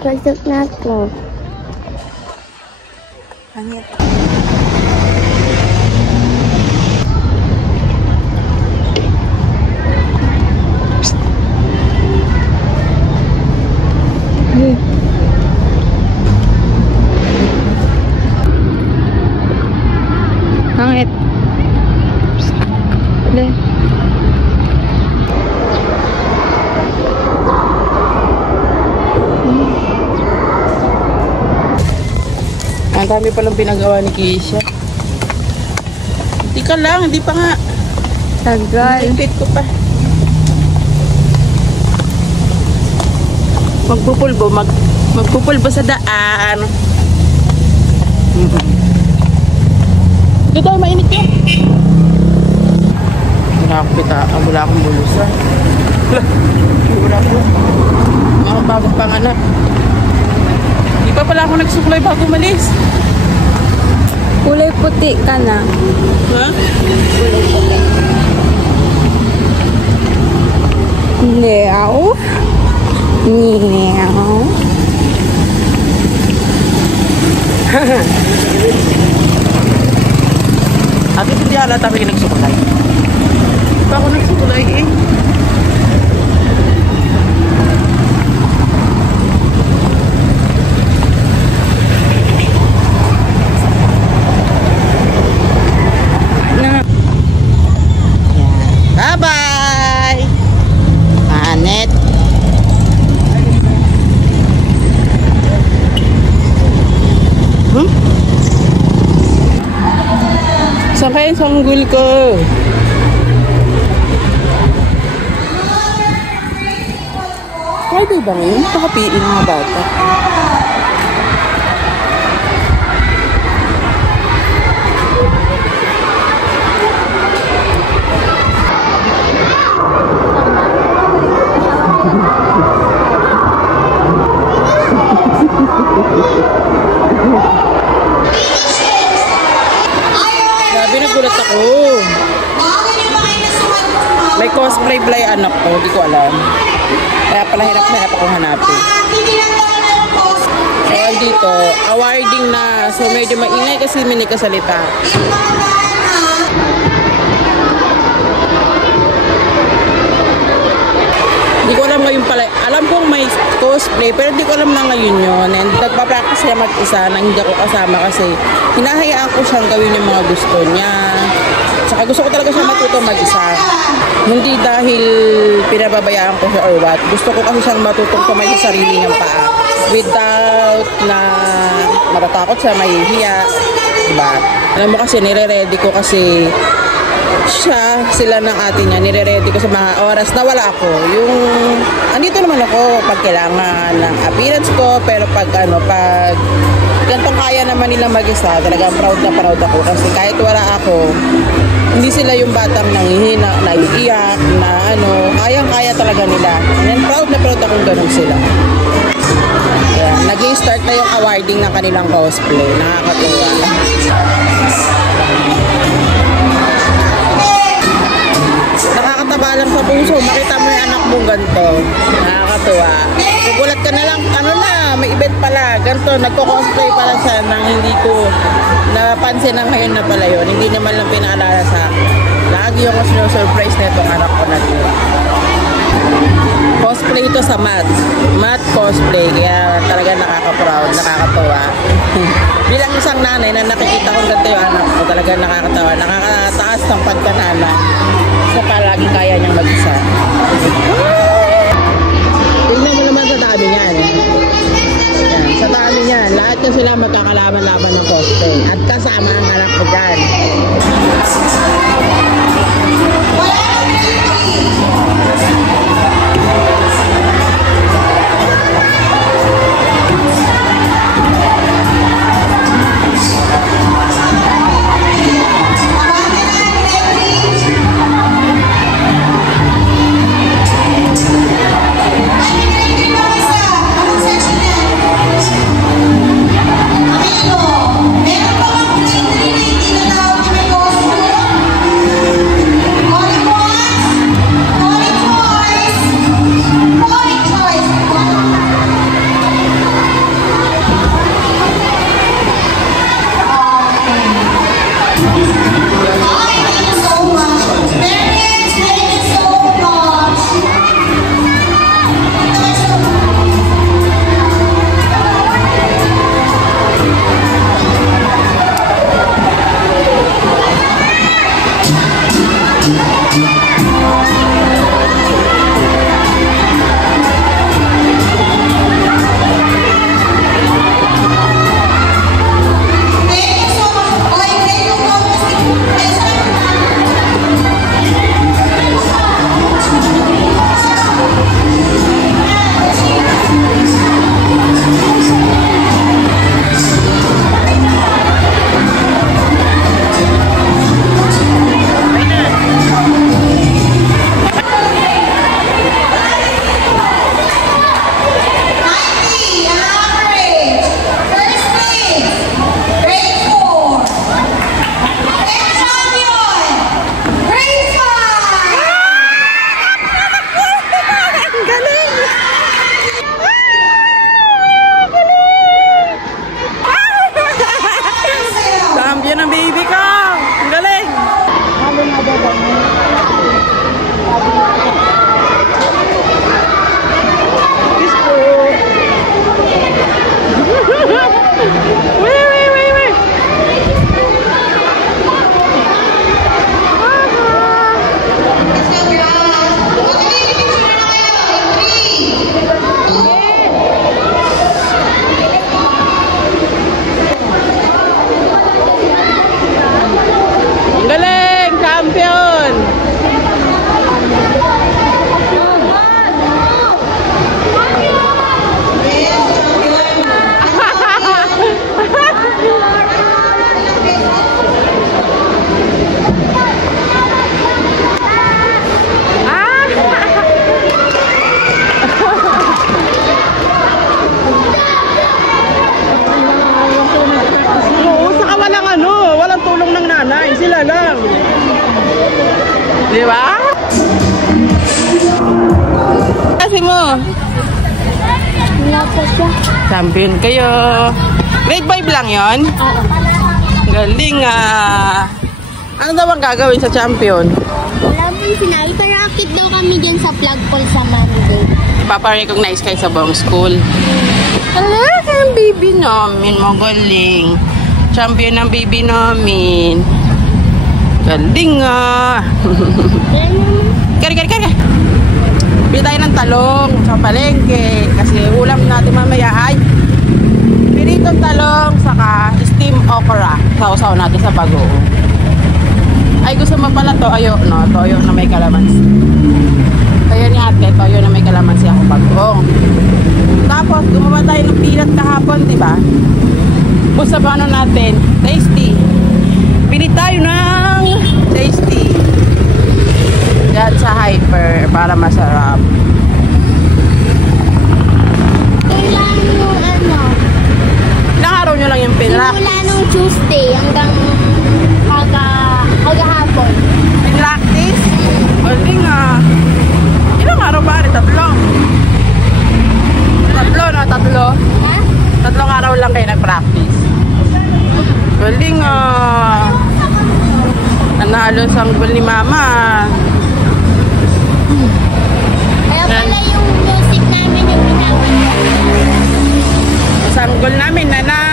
Pasok na ako. Hangit. Hangit. Deh. Ang dami palang pinagawa ni Keisha. Hindi ka lang, hindi pa nga. Tagal. Hintid ko pa. Magpupulbo sa daan. Dito tayo, mainit yun. Wala akong bulusan. Wala ko. Mga bagong panganak. Di pa pala ako nagsuklay bago umalis. Kulay puti ka na. Ha? Kulay puti. Meow. Meow. Ate, hindi halata may nagsuklay. Di pa ako nagsuklay eh. Bye-bye! Anet! Saan kayo sanggol ko? Pwede ba ngayon? Pakapiin mga bata. Grabe, nagulat ako. May cosplay play anak ko, hindi ko alam. Kaya pala hirap akong hanapin. So, dito, awarding na. So, medyo maingay kasi may kasalita. Hindi ko alam ngayon pala. Alam kong may cosplay, pero hindi ko alam na ngayon yun. And nagpa-practice siya mag-isa na hindi ako kasama kasi hinahayaan ko siyang gawin yung mga gusto niya. Saka gusto ko talaga siya matuto mag-isa. Hindi dahil pinababayaan ko siya or what. Gusto ko kasi siyang matutong kumain sa sarili niyang paa. Without na matatakot siya, mahihiya. Diba? Alam mo kasi, nire-ready ko kasi sila ng ate niya, nire-ready ko sa mga oras na wala ako. Yung, andito naman ako pag kailangan ng appearance ko, pero pag gantong kaya naman nila mag-isa, talagang proud na proud ako. Kasi kahit wala ako, hindi sila yung batang nanghihina, naiiyak, na kayang-kaya talaga nila. And proud na proud akong ganun sila. Ayan, nag-i-start na yung awarding ng kanilang cosplay. Nakakatuwa. Nakakataba lang sa puso. Makita mo yung anak mo ganito. Nakakatuwa. Gugulat ka na lang, may event pala. Ganito, nagko-cosplay pala siya nang hindi ko napansin na ngayon na pala yun. Hindi naman lang pinaalala sa akin. Lagi yung surprise na itong anak ko na dito. Cosplay ito sa math cosplay. Kaya talaga nakaka-proud, nakakatawa. Bilang isang nanay na nakikita kong ganito yung anak ko, talaga nakakatawa. Nakakataas ng pagkanana sa palagi kaya niyang mag-isa. Tingnan mo naman sa dami niyan. Yan, sa dami niyan. Lahat na sila magkakalaban-laban ng cosplay. At kasama ang anak ko dyan. Meron pa klase mo? Wala po siya. Champion kayo. Grade 5 lang yon. Oo. Galing ah. Ano daw ang gagawin sa champion? Wala po yung sinabi. Pero akit daw kami dyan sa flagpole sa Monday. Ipaparecognize kayo sa buong school. Talaga ang baby namin. Magaling. Champion ng baby namin. Galing ah. Kari. Bili tayo ng talong sa palengke. Kasi ulam natin mamaya ay piritong talong saka steam okra. Sausaw natin sa bagoong. Ay, gusto mo pala toyo, no? Toyo na may kalamansi. Toyo ni ate, toyo na may kalamansi ako bagoong. Tapos, gumawa tayo ng pilat kahapon, di ba? Basta ba ano natin? Tasty. Bili tayo ng tasty. Yan sa Hyper para masarap. Kailan yung ano? Ilang araw nyo lang yung pinrak? Simula nung Tuesday hanggang hapon. Pinractice? Galing ah. Ilang araw ba? Tatlo? Tatlo? Ha? Tatlong araw lang kayo nag-practice. Galing ah. Nanalo sanggol ni mama. Kaya pala yung music namin yung pinapanood. Sanggol namin, nanalo.